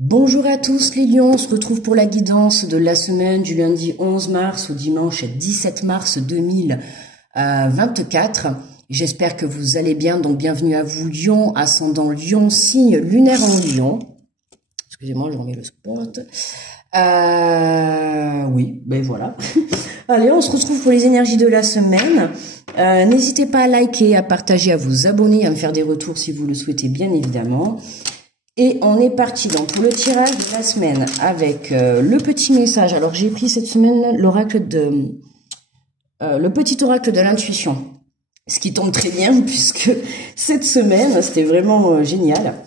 Bonjour à tous les lions, on se retrouve pour la guidance de la semaine du lundi 11 mars au dimanche 17 mars 2024. J'espère que vous allez bien, donc bienvenue à vous Lion, ascendant Lion, signe lunaire en Lion. Excusez-moi, je remets le spot. Oui, ben voilà. Allez, on se retrouve pour les énergies de la semaine. N'hésitez pas à liker, à partager, à vous abonner, à me faire des retours si vous le souhaitez, bien évidemment. Et on est parti donc pour le tirage de la semaine avec le petit message. Alors j'ai pris cette semaine l'oracle de le petit oracle de l'intuition, ce qui tombe très bien puisque cette semaine c'était vraiment génial.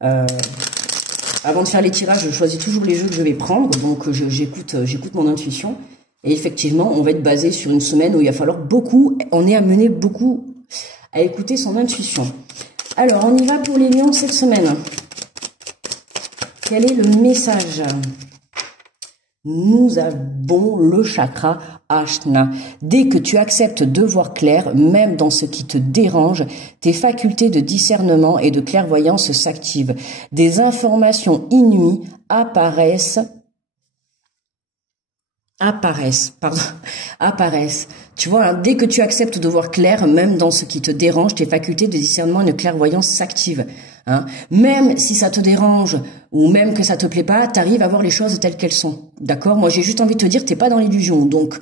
Avant de faire les tirages, je choisis toujours les jeux que je vais prendre, donc j'écoute mon intuition. Et effectivement, on va être basé sur une semaine où il va falloir on est amené beaucoup à écouter son intuition. Alors on y va pour les lions cette semaine. Quel est le message? Nous avons le chakra Ajna. Dès que tu acceptes de voir clair, même dans ce qui te dérange, tes facultés de discernement et de clairvoyance s'activent. Des informations inouïes apparaissent. Tu vois, hein, dès que tu acceptes de voir clair, même dans ce qui te dérange, tes facultés de discernement et de clairvoyance s'activent. Hein. Même si ça te dérange ou même que ça te plaît pas, t'arrives à voir les choses telles qu'elles sont. D'accord? Moi, j'ai juste envie de te dire, t'es pas dans l'illusion. Donc,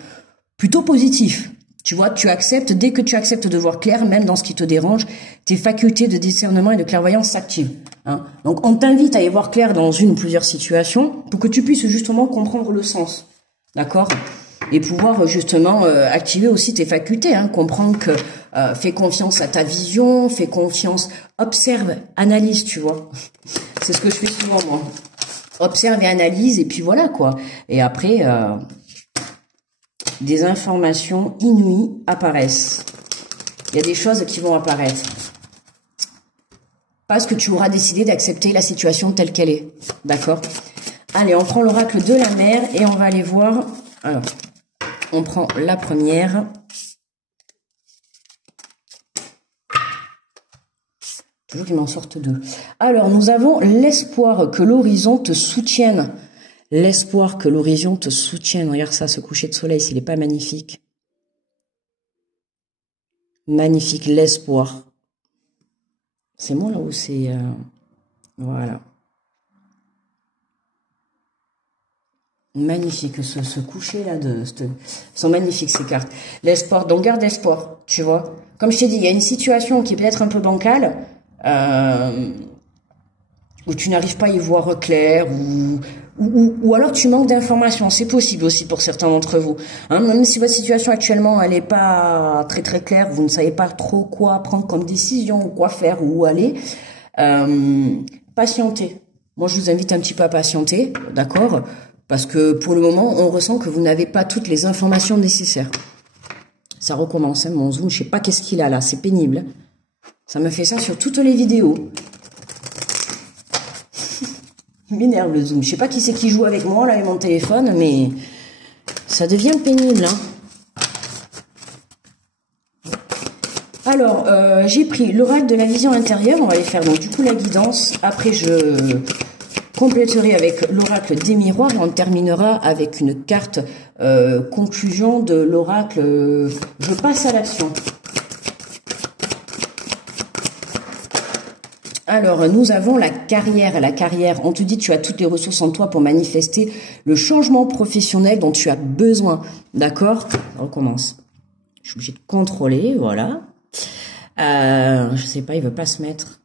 plutôt positif. Tu vois, dès que tu acceptes de voir clair, même dans ce qui te dérange, tes facultés de discernement et de clairvoyance s'activent. Hein. Donc, on t'invite à y voir clair dans une ou plusieurs situations pour que tu puisses justement comprendre le sens. D'accord? Et pouvoir justement activer aussi tes facultés, hein, comprendre que fais confiance à ta vision, fais confiance, observe, analyse, tu vois. C'est ce que je fais souvent moi. Observe et analyse et puis voilà quoi. Et après, des informations inouïes apparaissent. Il y a des choses qui vont apparaître. Parce que tu auras décidé d'accepter la situation telle qu'elle est. D'accord? Allez, on prend l'oracle de la mer et on va aller voir. Alors, on prend la première. Toujours qu'il m'en sorte deux. Alors, nous avons l'espoir que l'horizon te soutienne. L'espoir que l'horizon te soutienne. Regarde ça, ce coucher de soleil, s'il n'est pas magnifique. Magnifique, l'espoir. C'est moi là où c'est... Voilà. Magnifique, ce coucher-là, sont magnifiques ces cartes. L'espoir, donc garde espoir, tu vois. Comme je t'ai dit, il y a une situation qui est peut-être un peu bancale, où tu n'arrives pas à y voir clair, ou alors tu manques d'informations. C'est possible aussi pour certains d'entre vous. Hein, même si votre situation actuellement, elle n'est pas très très claire, vous ne savez pas trop quoi prendre comme décision, ou quoi faire, ou où aller, patientez. Moi, je vous invite un petit peu à patienter, d'accord ? Parce que pour le moment, on ressent que vous n'avez pas toutes les informations nécessaires. Ça recommence, hein, mon zoom. Je sais pas qu'est-ce qu'il a là. C'est pénible. Ça me fait ça sur toutes les vidéos. Il m'énerve le zoom. Je sais pas qui c'est qui joue avec moi, là, avec mon téléphone, mais ça devient pénible. Hein. Alors, j'ai pris l'oracle de la vision intérieure. On va aller faire donc du coup la guidance. Après, je compléterai avec l'oracle des miroirs et on terminera avec une carte conclusion de l'oracle je passe à l'action. Alors, nous avons la carrière. La carrière, on te dit tu as toutes les ressources en toi pour manifester le changement professionnel dont tu as besoin. D'accord? On recommence. Je suis obligée de contrôler, voilà. Je sais pas, il veut pas se mettre.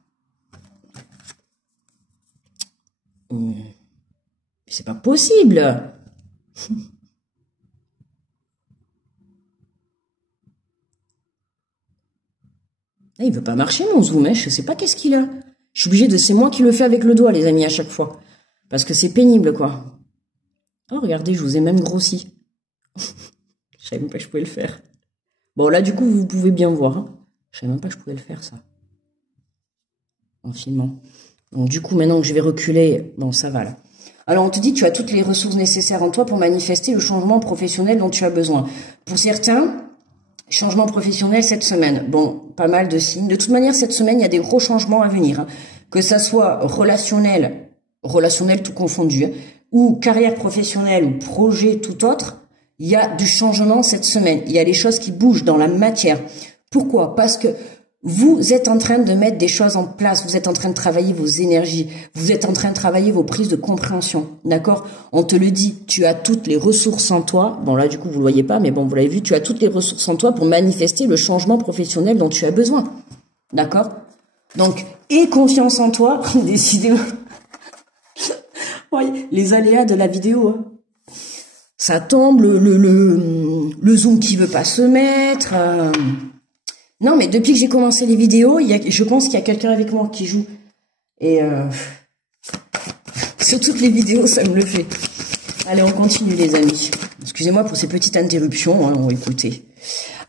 C'est pas possible. Il veut pas marcher mon zoom, hein. Je sais pas qu'est-ce qu'il a. Je suis obligée de... C'est moi qui le fais avec le doigt, les amis, à chaque fois. Parce que c'est pénible, quoi. Oh, regardez, je vous ai même grossi. Je savais même pas que je pouvais le faire. Bon, là, du coup, vous pouvez bien voir. Hein. Je savais même pas que je pouvais le faire, ça. En filmant. Donc, du coup, maintenant que je vais reculer... Bon, ça va, là. Alors, on te dit, tu as toutes les ressources nécessaires en toi pour manifester le changement professionnel dont tu as besoin. Pour certains, changement professionnel cette semaine. Bon, pas mal de signes. De toute manière, cette semaine, il y a des gros changements à venir. Hein. Que ça soit relationnel relationnel tout confondu, hein, ou carrière professionnelle ou projet tout autre, il y a du changement cette semaine. Il y a des choses qui bougent dans la matière. Pourquoi? Parce que vous êtes en train de mettre des choses en place, vous êtes en train de travailler vos énergies, vous êtes en train de travailler vos prises de compréhension, d'accord? On te le dit, tu as toutes les ressources en toi, bon là du coup vous le voyez pas, mais bon vous l'avez vu, tu as toutes les ressources en toi pour manifester le changement professionnel dont tu as besoin, d'accord? Donc, aie confiance en toi, décidément. Oui, les aléas de la vidéo, hein. Ça tombe, le zoom qui veut pas se mettre... Non, mais depuis que j'ai commencé les vidéos, je pense qu'il y a quelqu'un avec moi qui joue. Et sur toutes les vidéos, ça me le fait. Allez, on continue les amis. Excusez-moi pour ces petites interruptions, hein, on va écouter.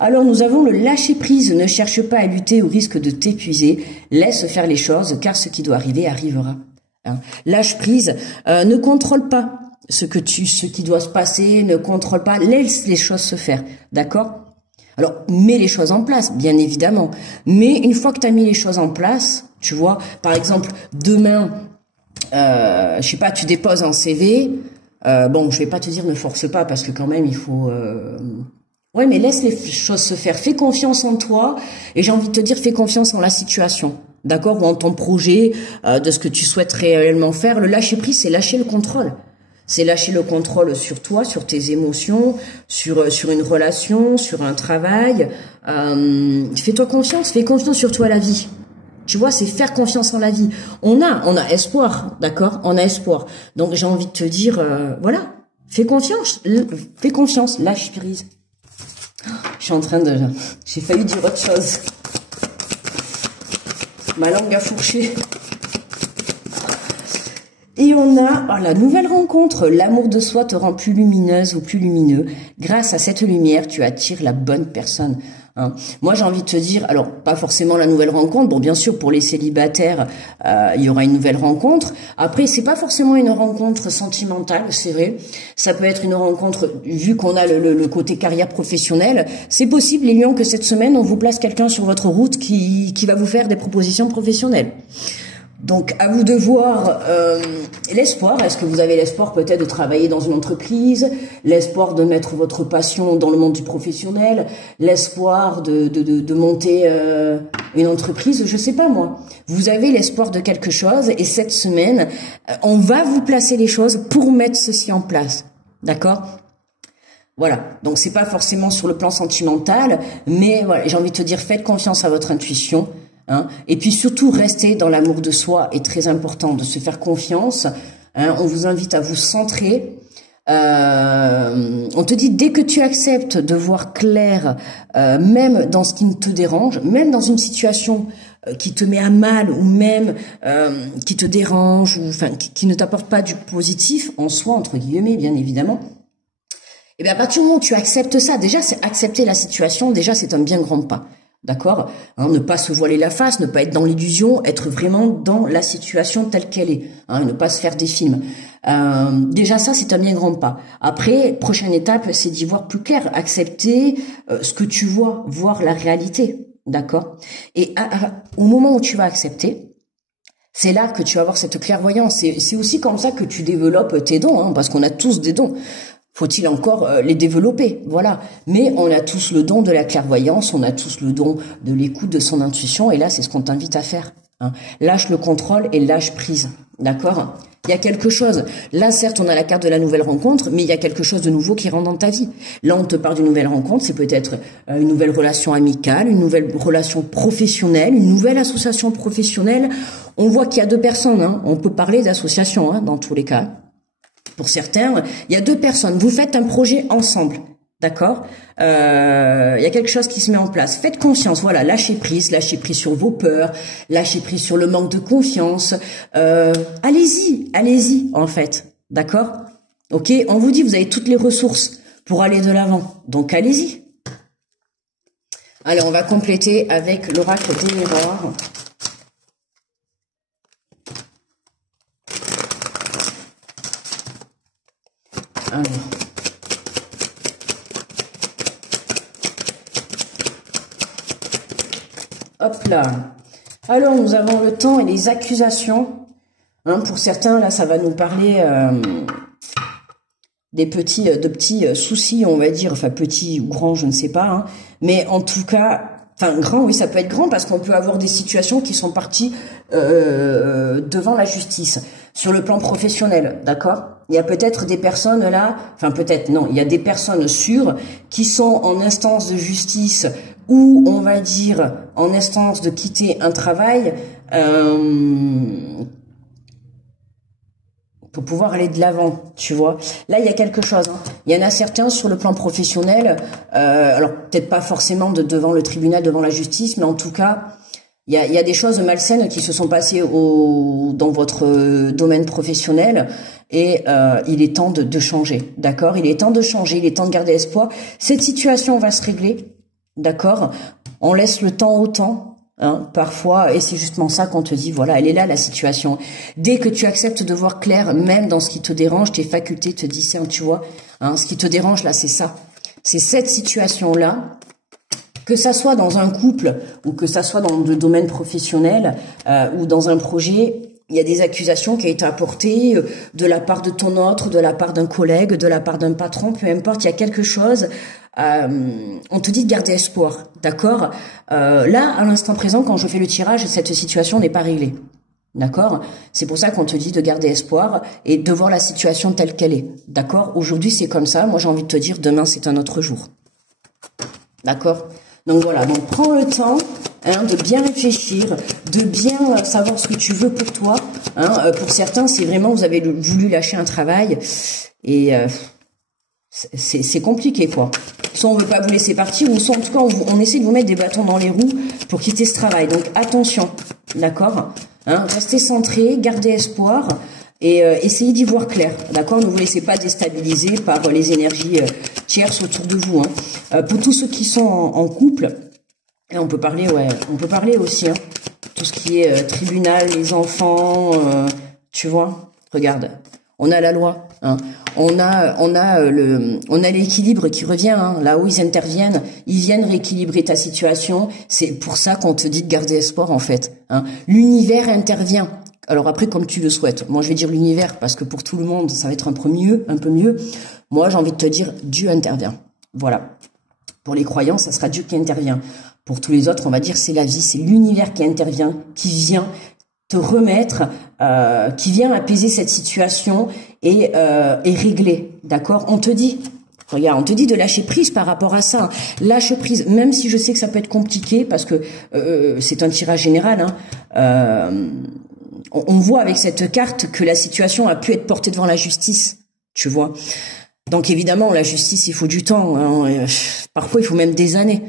Alors, nous avons le lâcher-prise. Ne cherche pas à lutter au risque de t'épuiser. Laisse faire les choses, car ce qui doit arriver arrivera. Hein. Lâche-prise. Ne contrôle pas ce qui doit se passer. Ne contrôle pas. Laisse les choses se faire. D'accord ? Alors, mets les choses en place, bien évidemment. Mais une fois que tu as mis les choses en place, tu vois, par exemple, demain, je sais pas, tu déposes un CV. Bon, je vais pas te dire ne force pas parce que quand même, il faut... Ouais, mais laisse les choses se faire. Fais confiance en toi. Et j'ai envie de te dire, fais confiance en la situation. D'accord? Ou en ton projet, de ce que tu souhaites réellement faire. Le lâcher prise, c'est lâcher le contrôle. C'est lâcher le contrôle sur toi, sur tes émotions, sur une relation, sur un travail. Fais-toi confiance, fais confiance sur toi la vie. Tu vois, c'est faire confiance en la vie. On a espoir, d'accord? On a espoir. Donc j'ai envie de te dire, voilà, fais confiance, lâche prise. J'ai failli dire autre chose. Ma langue a fourché. Et on a la nouvelle rencontre. L'amour de soi te rend plus lumineuse ou plus lumineux. Grâce à cette lumière, tu attires la bonne personne. Hein. Moi, j'ai envie de te dire, alors pas forcément la nouvelle rencontre. Bon, bien sûr, pour les célibataires, il y aura une nouvelle rencontre. Après, c'est pas forcément une rencontre sentimentale, c'est vrai. Ça peut être une rencontre, vu qu'on a le côté carrière professionnelle. C'est possible, les lions, que cette semaine, on vous place quelqu'un sur votre route qui va vous faire des propositions professionnelles. Donc, à vous de voir l'espoir. Est-ce que vous avez l'espoir peut-être de travailler dans une entreprise, l'espoir de mettre votre passion dans le monde du professionnel, l'espoir de monter une entreprise, je sais pas moi. Vous avez l'espoir de quelque chose et cette semaine, on va vous placer les choses pour mettre ceci en place. D'accord ? Voilà. Donc, c'est pas forcément sur le plan sentimental, mais voilà, j'ai envie de te dire, faites confiance à votre intuition. Hein. Et puis surtout, rester dans l'amour de soi est très important, de se faire confiance. Hein. On vous invite à vous centrer. On te dit, dès que tu acceptes de voir clair, même dans ce qui te dérange, même dans une situation qui te met à mal ou même qui te dérange, ou enfin qui ne t'apporte pas du positif en soi, entre guillemets, bien évidemment. Et bien à partir du moment où tu acceptes ça, déjà c'est accepter la situation, déjà c'est un bien grand pas. D'accord, hein, ne pas se voiler la face, ne pas être dans l'illusion, être vraiment dans la situation telle qu'elle est, hein, ne pas se faire des films. Déjà ça, c'est un bien grand pas. Après, prochaine étape, c'est d'y voir plus clair, accepter ce que tu vois, voir la réalité, d'accord. Et au moment où tu vas accepter, c'est là que tu vas avoir cette clairvoyance. C'est aussi comme ça que tu développes tes dons, hein, parce qu'on a tous des dons. Faut-il encore les développer, voilà. Mais on a tous le don de la clairvoyance, on a tous le don de l'écoute de son intuition, et là, c'est ce qu'on t'invite à faire. Hein. Lâche le contrôle et lâche prise, d'accord ? Il y a quelque chose. Là, certes, on a la carte de la nouvelle rencontre, mais il y a quelque chose de nouveau qui rentre dans ta vie. Là, on te parle d'une nouvelle rencontre, c'est peut-être une nouvelle relation amicale, une nouvelle relation professionnelle, une nouvelle association professionnelle. On voit qu'il y a deux personnes, hein. On peut parler d'association, hein, dans tous les cas. Pour certains, il y a deux personnes. Vous faites un projet ensemble, d'accord ? Il y a quelque chose qui se met en place. Faites confiance, voilà, lâchez prise sur vos peurs, lâchez prise sur le manque de confiance. Allez-y, en fait, d'accord ? Ok, on vous dit, vous avez toutes les ressources pour aller de l'avant, donc allez-y. Allez, on va compléter avec l'oracle des miroirs. Alors. Hop là. Alors, nous avons le temps et les accusations. Hein, pour certains, là, ça va nous parler de petits soucis, on va dire, enfin petits ou grands, je ne sais pas, hein, mais en tout cas, enfin grand, oui, ça peut être grand parce qu'on peut avoir des situations qui sont parties devant la justice sur le plan professionnel, d'accord? Il y a peut-être des personnes là, enfin peut-être non, il y a des personnes sûres qui sont en instance de justice ou on va dire en instance de quitter un travail. Pour pouvoir aller de l'avant, tu vois. Là, il y a quelque chose. Hein. Il y en a certains sur le plan professionnel, alors peut-être pas forcément devant le tribunal, devant la justice, mais en tout cas, il y a des choses malsaines qui se sont passées dans votre domaine professionnel et il est temps de changer, d'accord? Il est temps de changer, il est temps de garder espoir. Cette situation va se régler, d'accord? On laisse le temps au temps. Hein, parfois, et c'est justement ça qu'on te dit, voilà, elle est là la situation. Dès que tu acceptes de voir clair, même dans ce qui te dérange, tes facultés te discernent, tu vois. Hein, ce qui te dérange là, c'est ça. C'est cette situation-là, que ça soit dans un couple ou que ça soit dans le domaine professionnel ou dans un projet. Il y a des accusations qui ont été apportées de la part de ton autre, de la part d'un collègue, de la part d'un patron, peu importe, il y a quelque chose. On te dit de garder espoir, d'accord? Là, à l'instant présent, quand je fais le tirage, cette situation n'est pas réglée, d'accord? C'est pour ça qu'on te dit de garder espoir et de voir la situation telle qu'elle est, d'accord? Aujourd'hui, c'est comme ça. Moi, j'ai envie de te dire, demain, c'est un autre jour, d'accord? Donc voilà, donc prends le temps de bien réfléchir, de bien savoir ce que tu veux pour toi. Hein. Pour certains, c'est vraiment, vous avez voulu lâcher un travail et c'est compliqué, quoi. Soit on veut pas vous laisser partir, ou soit en tout cas on essaie de vous mettre des bâtons dans les roues pour quitter ce travail. Donc attention, d'accord, hein, restez centré, gardez espoir et essayez d'y voir clair, d'accord. Ne vous laissez pas déstabiliser par les énergies tierces autour de vous. Hein. Pour tous ceux qui sont en couple, et on peut parler, ouais, on peut parler aussi, hein, tout ce qui est tribunal, les enfants, tu vois. Regarde, on a la loi, hein. On a l'équilibre qui revient, hein, là où ils interviennent, ils viennent rééquilibrer ta situation. C'est pour ça qu'on te dit de garder espoir, en fait. Hein. L'univers intervient. Alors après, comme tu le souhaites. Moi, je vais dire l'univers parce que pour tout le monde, ça va être un peu mieux. Moi, j'ai envie de te dire, Dieu intervient. Voilà. Pour les croyants, ça sera Dieu qui intervient. Pour tous les autres, on va dire c'est la vie, c'est l'univers qui intervient, qui vient te remettre, qui vient apaiser cette situation et régler, d'accord? On te dit, regarde, on te dit de lâcher prise par rapport à ça. Lâche prise, même si je sais que ça peut être compliqué parce que c'est un tirage général. Hein, on voit avec cette carte que la situation a pu être portée devant la justice, tu vois. Donc évidemment, la justice, il faut du temps. Hein, parfois, il faut même des années,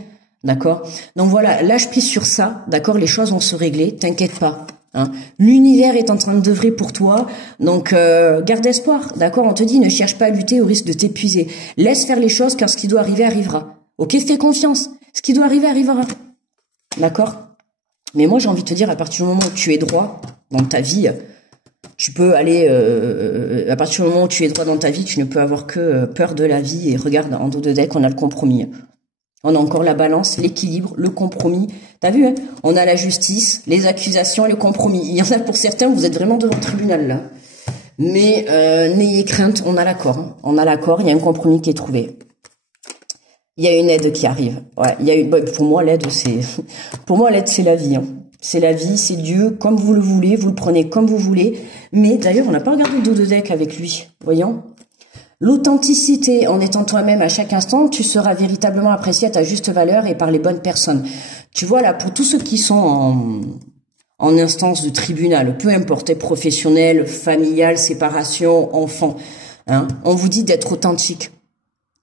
d'accord? Donc voilà, lâche prise sur ça, d'accord? Les choses vont se régler, t'inquiète pas. Hein. L'univers est en train d'œuvrer pour toi, donc garde espoir, d'accord? On te dit, ne cherche pas à lutter au risque de t'épuiser. Laisse faire les choses car ce qui doit arriver arrivera. Ok, fais confiance. Ce qui doit arriver arrivera. D'accord? Mais moi, j'ai envie de te dire, à partir du moment où tu es droit dans ta vie, tu peux aller... à partir du moment où tu es droit dans ta vie, tu ne peux avoir que peur de la vie. Et regarde, en dos de deck, on a le compromis. On a encore la balance, l'équilibre, le compromis. T'as vu, hein? On a la justice, les accusations, le compromis. Il y en a pour certains, vous êtes vraiment devant le tribunal, là. Mais n'ayez crainte, on a l'accord. Hein. On a l'accord, il y a un compromis qui est trouvé. Il y a une aide qui arrive. Ouais, il y a une... Pour moi, l'aide, c'est... Pour moi, l'aide, c'est la vie. Hein. C'est la vie, c'est Dieu, comme vous le voulez, vous le prenez comme vous voulez. Mais d'ailleurs, on n'a pas regardé le dos de deck avec lui, voyons. L'authenticité, en étant toi-même à chaque instant, tu seras véritablement apprécié à ta juste valeur et par les bonnes personnes. Tu vois, là, pour tous ceux qui sont en instance de tribunal, peu importe, professionnel, familial, séparation, enfant, hein, on vous dit d'être authentique.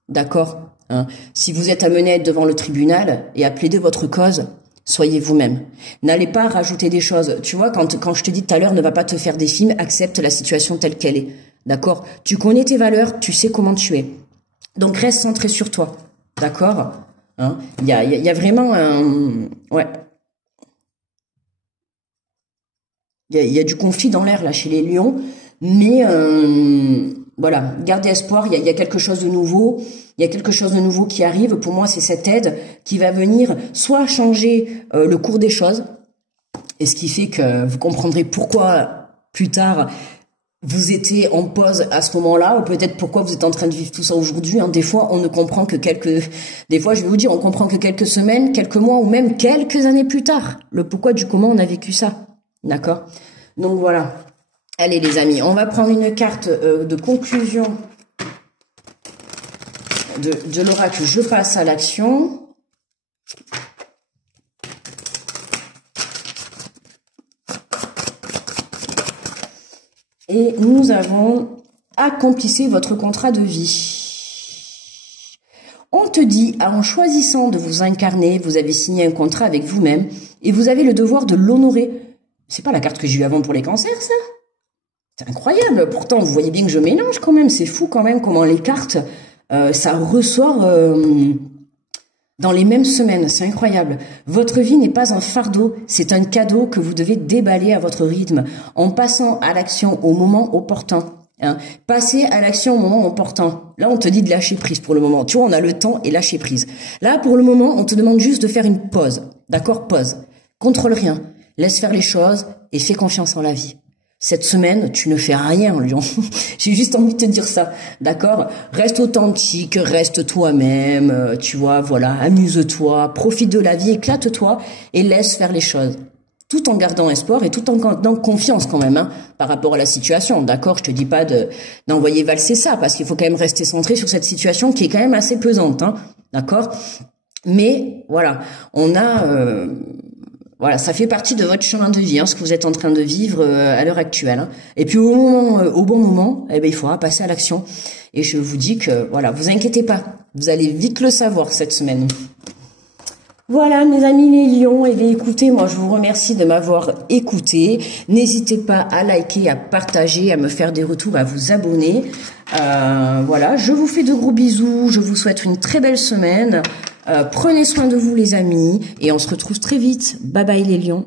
D'accord, hein. Si vous êtes amené à être devant le tribunal et à plaider votre cause, soyez vous-même. N'allez pas rajouter des choses. Tu vois, quand je te dis tout à l'heure, ne va pas te faire des films, accepte la situation telle qu'elle est. D'accord? Tu connais tes valeurs, tu sais comment tu es. Donc reste centré sur toi. D'accord? Hein? Il y a vraiment un... Ouais. Il y a du conflit dans l'air là chez les lions, mais voilà, gardez espoir, il y a quelque chose de nouveau, il y a quelque chose de nouveau qui arrive. Pour moi, c'est cette aide qui va venir soit changer le cours des choses, et ce qui fait que vous comprendrez pourquoi plus tard, vous étiez en pause à ce moment-là, ou peut-être pourquoi vous êtes en train de vivre tout ça aujourd'hui. Hein. Des fois, on ne comprend que des fois, je vais vous dire, on comprend que quelques semaines, quelques mois, ou même quelques années plus tard. Le pourquoi du comment on a vécu ça. D'accord? Donc voilà. Allez les amis, on va prendre une carte de conclusion de l'oracle. Je passe à l'action. Et nous avons accomplissez votre contrat de vie. On te dit, en choisissant de vous incarner, vous avez signé un contrat avec vous-même et vous avez le devoir de l'honorer. C'est pas la carte que j'ai eue avant pour les cancers, ça? C'est incroyable. Pourtant, vous voyez bien que je mélange quand même. C'est fou quand même comment les cartes, ça ressort dans les mêmes semaines. C'est incroyable. Votre vie n'est pas un fardeau. C'est un cadeau que vous devez déballer à votre rythme en passant à l'action au moment opportun. Hein. Passez à l'action au moment opportun. Là, on te dit de lâcher prise pour le moment. Tu vois, on a le temps et lâcher prise. Là, pour le moment, on te demande juste de faire une pause. D'accord? Pause. Contrôle rien. Laisse faire les choses et fais confiance en la vie. Cette semaine, tu ne fais rien, Lion. J'ai juste envie de te dire ça, d'accord? Reste authentique, reste toi-même, tu vois, voilà, amuse-toi, profite de la vie, éclate-toi et laisse faire les choses. Tout en gardant espoir et tout en gardant confiance quand même, hein, par rapport à la situation, d'accord? Je te dis pas d'envoyer valser ça, parce qu'il faut quand même rester centré sur cette situation qui est quand même assez pesante, hein, d'accord? Mais voilà, on a... Voilà, ça fait partie de votre chemin de vie, hein, ce que vous êtes en train de vivre à l'heure actuelle. Hein. Et puis au bon moment, eh ben, il faudra passer à l'action. Et je vous dis que, voilà, vous inquiétez pas, vous allez vite le savoir cette semaine. Voilà, mes amis les lions, eh bien, écoutez, moi je vous remercie de m'avoir écouté. N'hésitez pas à liker, à partager, à me faire des retours, à vous abonner. Voilà, je vous fais de gros bisous, je vous souhaite une très belle semaine. Prenez soin de vous les amis et on se retrouve très vite. Bye bye les lions.